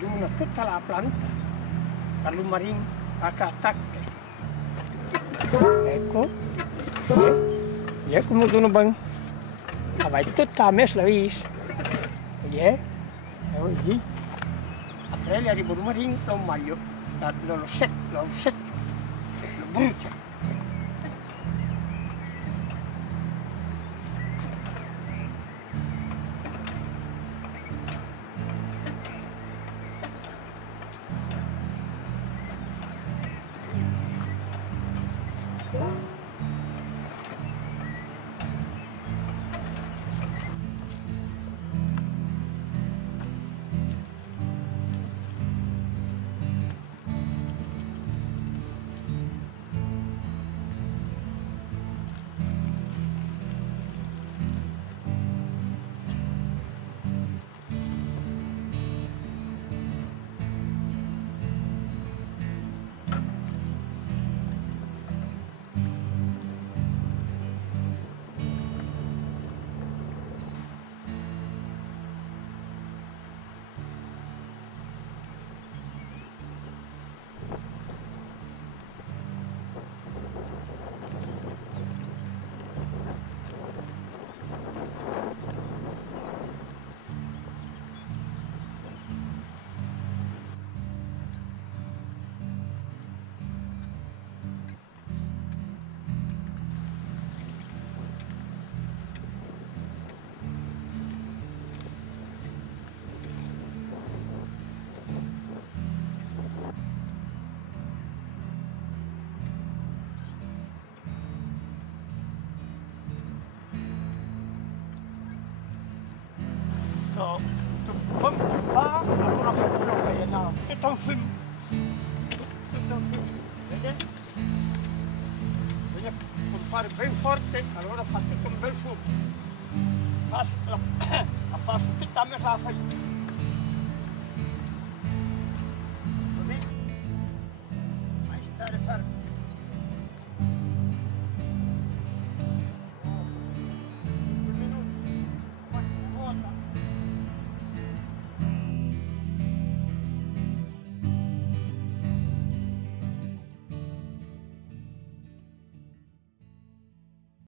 raduna tutta la pianta, per l'umarin a attacca. Ecco, ya kemudian bang, apa itu tames lagi, ya, ini, apa yang di bawah ring lo malu, lo set, lo brucia. Allora fa quello che è là, tutto un film. Vedete? Bisogna fare ben forte, allora fa tutto un bel film. La passo tutta a metà fai. Così. Vai stare fermo.